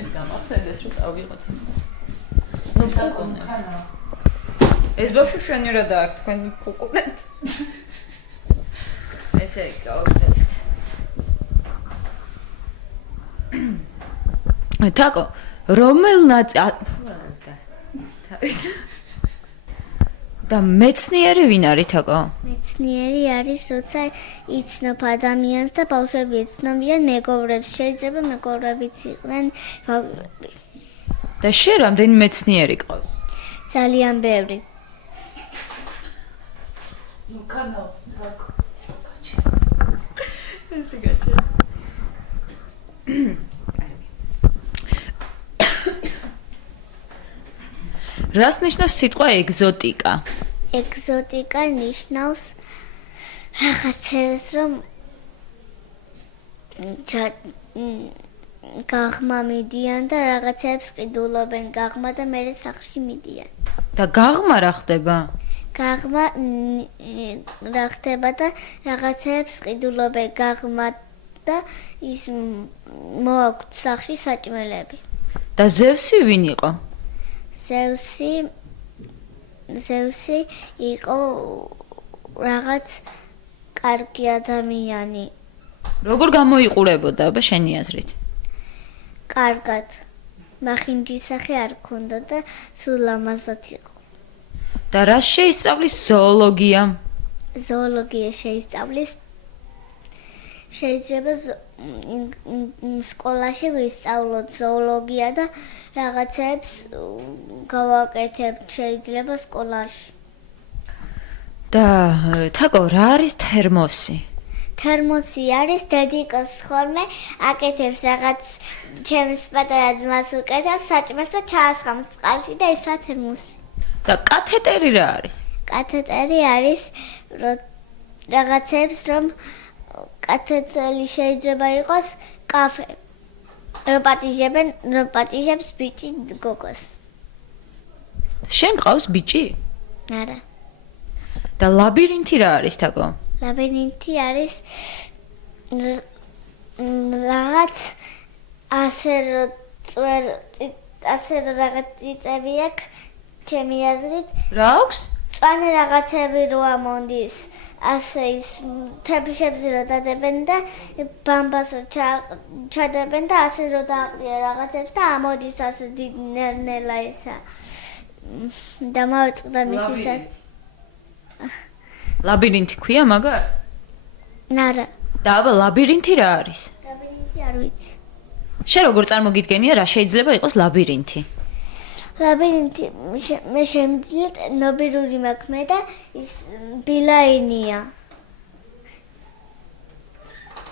ეს გამახსენდეს რომ წავიღოთ. ნუ ფუკუნებთ. ეს ბავშვი შენიერად აქვს თქვენ ფუკუნებთ. ესე გავაგზავნეთ. თაკო, რომელ და მეცნიერი ვინ არის თაკო? მეცნიერი არის, როცა იცნობ ადამიანს და ბავშვები იცნობიან მეგობრებს, შეიძლება მეგობრებიც იყვნენ ბავშვები. და შენ რამდენი მეცნიერი ყავს? ძალიან ბევრი. ნუ კანო, თაკო. ეს გიჩა. რას ნიშნავს სიტყვა ეგზოტიკა? ეგზოტიკა ნიშნავს რაღაცებს, რომ გაღმა მიდიან და რაღაცებს ყიდულობენ გაღმა და მერე სახლში მიდიან. და გაღმა რა ხდება? გაღმა რა ხდება და რაღაცებს ყიდულობენ გაღმა და ის მოაქვთ სახლში საჭმელები. და ზევსი ვინ იყო? ზევსი იყო რაღაც კარგი ადამიანი. როგორ გამოიყურებოდა შენი აზრით? კარგად. მახინჯისახე არ ქონდა და სულ ლამაზად იყო. და რას შეისწავლის ზოოლოგია? ზოოლოგია შეისწავლის შეიძლება სკოლაში ვისწავლოთ ზოოლოგია და რაღაცებს გავაკეთებთ შეიძლება სკოლაში. და თაკო, რა არის თერმოსი? თერმოსი არის დედიკოს ხოლმე აკეთებს რაღაც ჩემს პატარა ძმას უკეთებს საჭმელს და ჩაასხამს წყალში და ესაა თერმოსი. და კათეტერი რა არის? კათეტერი არის რაღაცებს რომ კათეტერი შეიძლება იყოს კაფე. რო პატიჟებს ბიჭი გოგოს. შენ ყავს ბიჭი? არა. და ლაბირინთი რა არის თაკო? ლაბირინთი არის რაღაც ასე რაღაც წიწები აქვს ჩემი აზრით. რა აქვს? წვანე რაღაცები რო ამონდის. ასე ის თებიშებზე რო დადებენ და ბამბას რო ჩადებენ და ასე რო დააყრია რაღაცებს და ამოდის ასე დიდ ნერნელა ისა. და მოვწყდა მისისა. ლაბირინთი ქვია მაგას? არა. და აბა ლაბირინთი რა არის? ლაბირინთი არ ვიცი. შენ როგორ წარმოგიდგენია რა შეიძლება იყოს ლაბირინთი? ლაბირინთი მე შემიძლია ნობირური მაქვს და ის ბილაინია.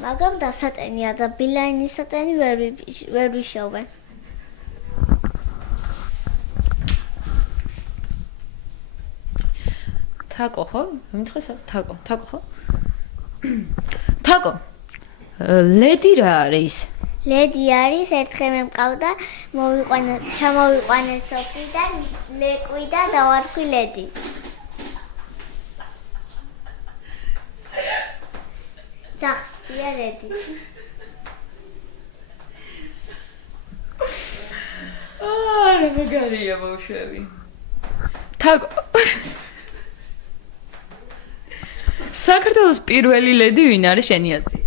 მაგრამ დასატენია და ბილაინის სატენი ვერ ვიშოვე. თაკო ხო? მითხეს თაკო ხო? თაკო. ლედი რა არის? ლედი არის ერთხელ მე მყავდა ჩამოვიყვანე სოფლიდან ლეკვი და დავარქვი ლედი. ძახშია ლედი. არა მაგარია ბავშვები. თაკო. საქართველოს პირველი ლედი ვინ არის შენი აზრით?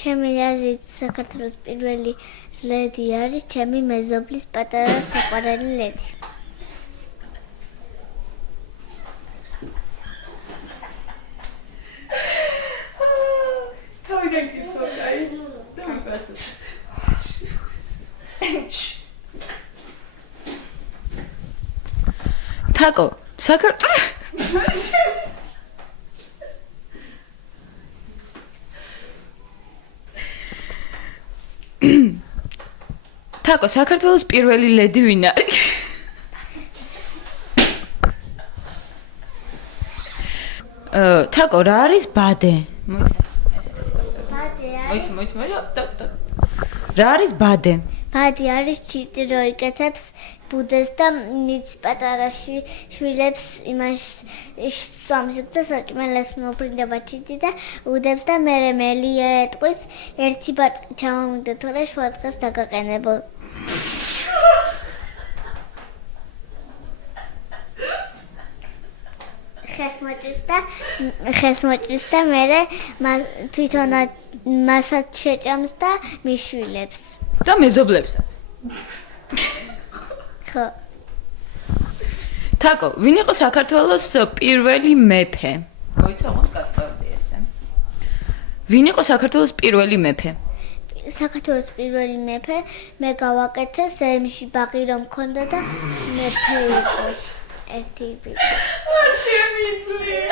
ჩემი აზრით საქართველოს პირველი ლედი არის ჩემი მეზობლის პატარა საყვარელი ლედი. თავიდან გითხოთ, აი, დავიფასოთ. თაკო, თაკო, საქართველოს პირველი ლედი ვინ არის? თაკო, რა არის ბადე? რა არის ბადე? ბადი არის ჩიტი რო იკეთებს ბუდეს და მის პატარა შვილებს იმას სვამს და საჭმელებს მოფრინდება ჩიტი და უდებს და მერე მელია ეტყვის ერთი ბარტყი ჩამოვიდა თორე შუა დღეს დაგაყენებო. ხეს მოჭრის და მერე თვითონ მასაც შეჭამს და მის შვილებს. და მეზობლებსაც. ხო. თაკო, ვინ იყო საქართველოს პირველი მეფე? მოიცავ გასწორდი ესე. ვინ იყო საქართველოს პირველი მეფე? საქართველოს პირველი მეფე მე გავაკეთე ზემში ბაღი რომ მქონდა და მეფე იყო. ერთი ვიყო. არ შემიძლია.